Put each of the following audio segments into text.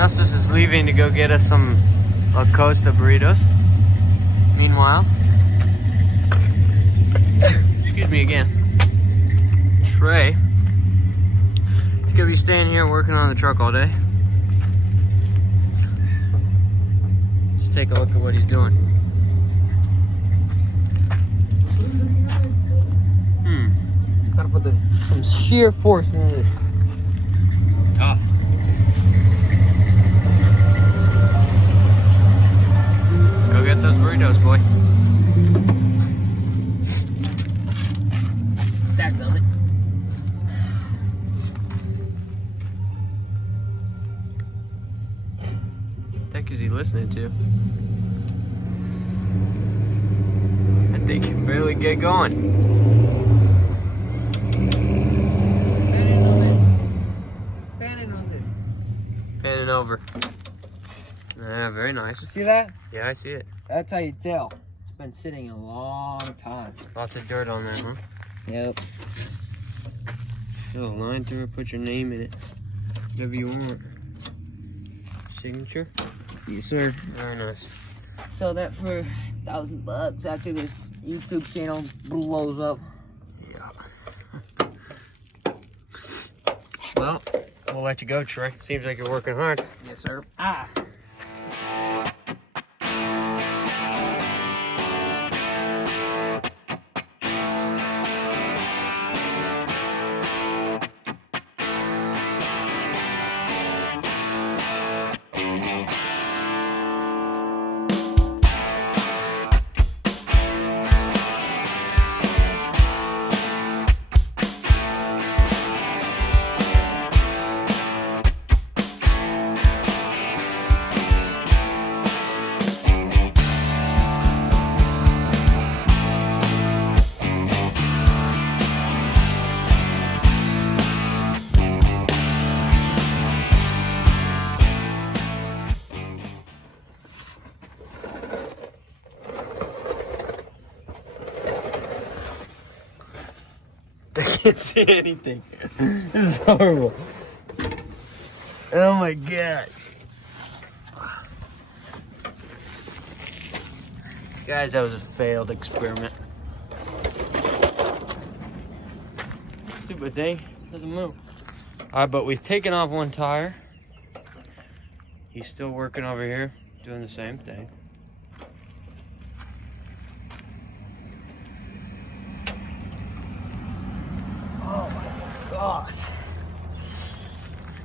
Justus is leaving to go get us some La Costa burritos. Meanwhile, excuse me again, Trey is gonna be staying here working on the truck all day. Let's take a look at what he's doing. Gotta put some sheer force into this. Tough. Go get those burritos, boy. That's on it. What the heck is he listening to? That thing can barely get going. Panning over. Yeah, very nice. You see that? Yeah, I see it. That's how you tell. It's been sitting a long time. Lots of dirt on there, huh? Yep. Fill a line through it, put your name in it. Whatever you want. Signature? Yes, sir. Very nice. Sell that for $1,000 after this YouTube channel blows up. Yeah. Well, we'll let you go, Trey. Seems like you're working hard. Yes, sir. Ah. I can't see anything. This is horrible. Oh my god. Guys, that was a failed experiment. Stupid thing. Doesn't move. Alright, but we've taken off one tire. He's still working over here, doing the same thing. Gosh.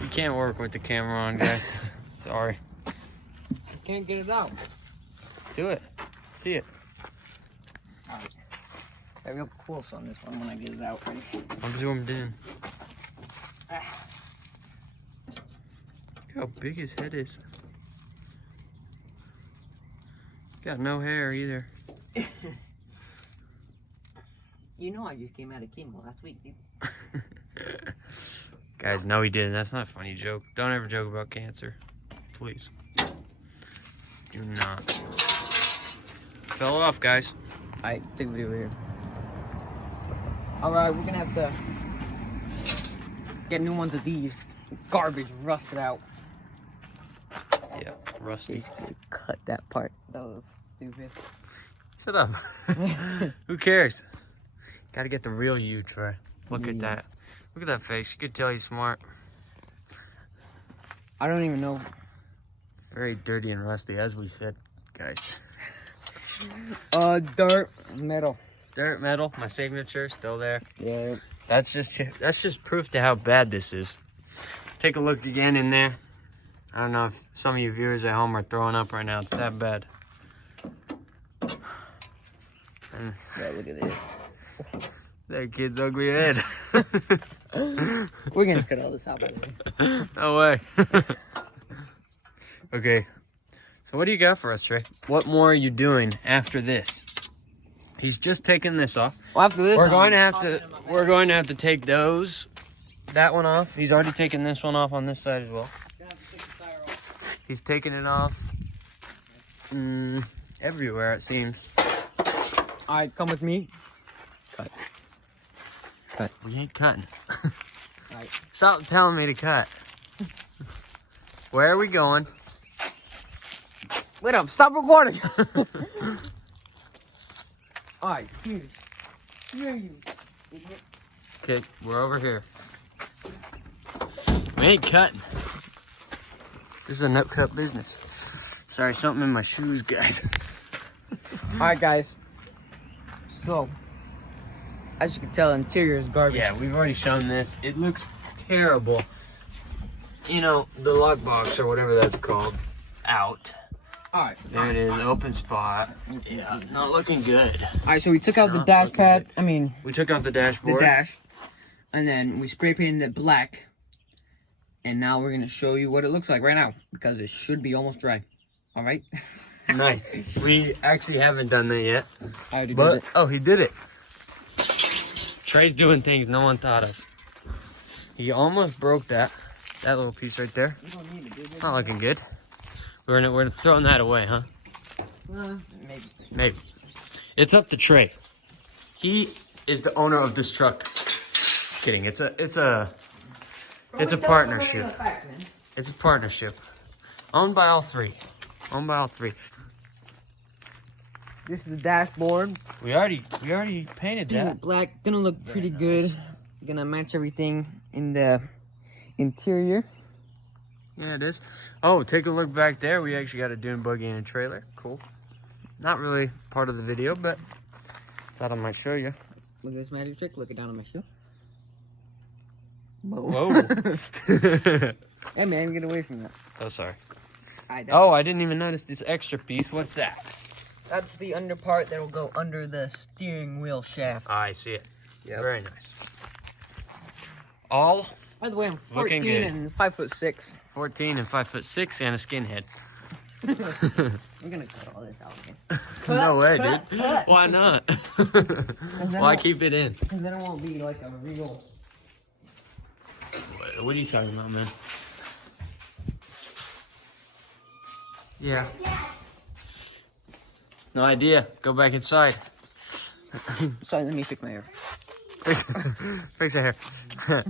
You can't work with the camera on, guys. Sorry. I can't get it out. Do it. See it. Alright. Get real close on this one when I get it out. Ready? I'm zoomed in. Look how big his head is. Got no hair either. You know I just came out of chemo last week, dude. Guys, no he didn't. That's not a funny joke. Don't ever joke about cancer. Please. Do not. Fell off, guys. Alright, take a video here. Alright, we're gonna have to get new ones of these. Garbage, rusted out. Yeah, rusty. Basically cut that part. That was stupid. Shut up. Who cares? Gotta get the real you, Trey. Look at that. Look at that face. You could tell he's smart. I don't even know. Very dirty and rusty, as we said, guys. Dirt, metal. Dirt, metal, my signature still there. Yeah. That's just proof to how bad this is. Take a look again in there. I don't know if some of you viewers at home are throwing up right now. It's that bad. And Yeah, look at this. that kid's ugly head. We're gonna cut all this out by the way. No way. Okay. So what do you got for us, Trey? What more are you doing after this? He's just taking this off. Well, after this, We're going to have to take that one off. He's already taken this one off on this side as well. He's taking it off everywhere, it seems. All right, come with me. Cut. We ain't cutting. Right. Stop telling me to cut. Where are we going? Wait up, stop recording. Alright, here you. Okay, we're over here. We ain't cutting. This is a nut cut business. Sorry, something in my shoes, guys. Alright, guys. So, as you can tell, interior is garbage. Yeah, we've already shown this. It looks terrible. You know, the lock box or whatever that's called, out. Alright. There it is, open spot. Yeah, not looking good. Alright, so we took out the dash pad. We took out the the dashboard. dash. And then we spray painted it black. And now we're going to show you what it looks like right now. Because it should be almost dry. Alright? Nice. We actually haven't done that yet. I already did But, it. oh, he did it. Trey's doing things no one thought of. He almost broke that little piece right there. It's not looking good. We're throwing that away, huh? Maybe. It's up to Trey. He is the owner of this truck. Just kidding. It's a partnership. It's a partnership. Owned by all three. This is the dashboard. We already painted that. Black, gonna look pretty good. Gonna match everything in the interior. Yeah, it is. Oh, take a look back there. We actually got a dune buggy and a trailer. Cool. Not really part of the video, but thought I might show you. Look at this magic trick. Look it down on my shoe. Whoa. Hey man, get away from that. Oh, sorry. Alright, Oh, I didn't even notice this extra piece. What's that? that's the under part that will go under the steering wheel shaft. I see it. Yeah. Very nice. All By the way, I'm Looking 14 good. and 5'6". 14 and 5'6" and a skinhead. I'm gonna cut all this out again. No way, cut, dude. cut. Why not? then Why I'll- keep it in? Because then it won't be like a real... What are you talking about, man? Yeah. No idea. Go back inside. Sorry, let me fix my hair. Fix that hair.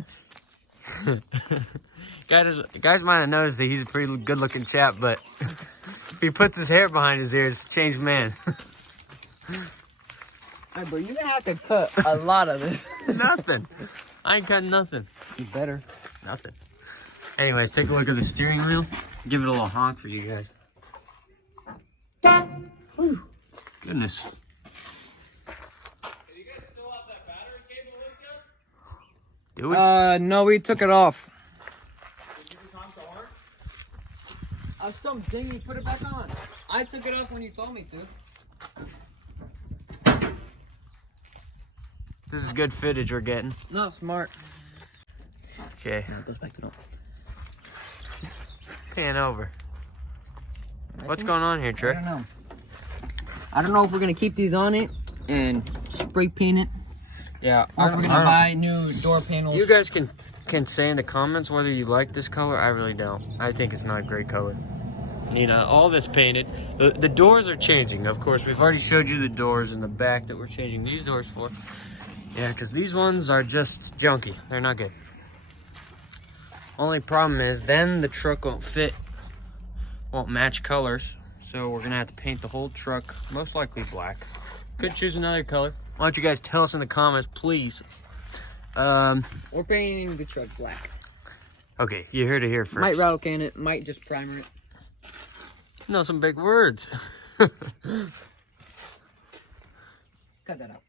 Guys might have noticed that he's a pretty good-looking chap, but if he puts his hair behind his ears, changed man. Alright, bro, you're gonna have to cut a lot of this. Nothing. I ain't cutting nothing. You better. Nothing. Anyways, take a look at the steering wheel. Give it a little honk for you guys. Whew. Goodness. Do we? No, we took it off. Something you put it back on. I took it off when you told me to. This is good footage we're getting. Not smart. Okay. Now it goes back to normal. Pan over. What's going on here, I Trey? don't know. I don't know if we're gonna keep these on it and spray paint it, Yeah. or if we're gonna buy new door panels. You guys can say in the comments whether you like this color. I really don't. I think it's not a great color. You know, all this painted. The doors are changing. Of course, we've already showed you the doors in the back that we're changing these doors for. Yeah, because these ones are just junky. They're not good. Only problem is then the truck won't match colors. So we're gonna have to paint the whole truck, most likely black. Could choose another color. Why don't you guys tell us in the comments, please? We're painting the truck black. Okay, you heard it here first. Might rattle can it, might just primer it. No, some big words. Cut that out.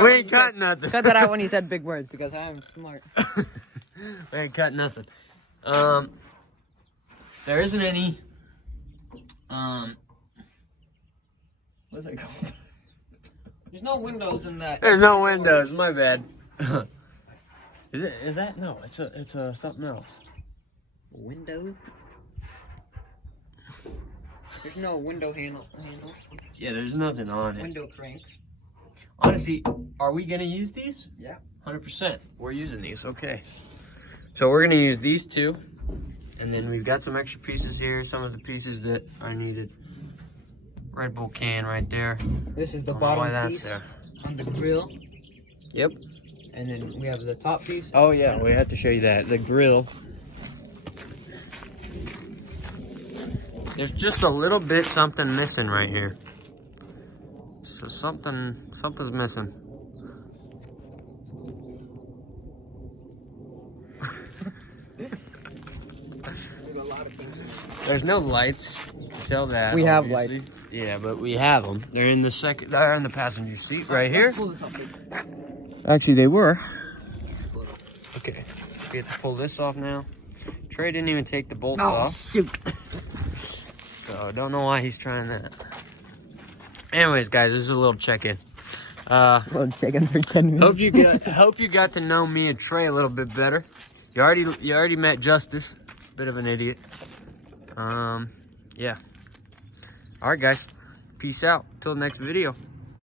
We ain't cut nothing. Cut that out when you said big words because I am smart. We ain't cut nothing. There isn't any. What's it called? There's no windows in that. There's no windows. My bad. Is that? No, it's a something else. Windows? There's no window handles. Yeah, there's nothing on it. Window cranks. Honestly, are we gonna use these? Yeah. 100%. We're using these. Okay. So we're gonna use these two, and then we've got some extra pieces here. Some of the pieces that are needed. Red Bull can right there. This is the Don't know why bottom that's piece there. on the grill. Yep. And then we have the top piece. Oh yeah, we have to show you that. The grill. There's just a little bit something missing right here. So something's missing. There's no lights. You can tell that. We have obviously. lights. Yeah, but we have them. They're in the They're in the passenger seat right here. Actually, they were. Okay, we have to pull this off now. Trey didn't even take the bolts Oh, off. shoot. So I don't know why he's trying that. Anyways, guys, this is a little check-in. Well, check-in for 10 minutes. Hope you got to know me and Trey a little bit better. You already met Justus, bit of an idiot. Yeah. All right, guys. Peace out. Till next video.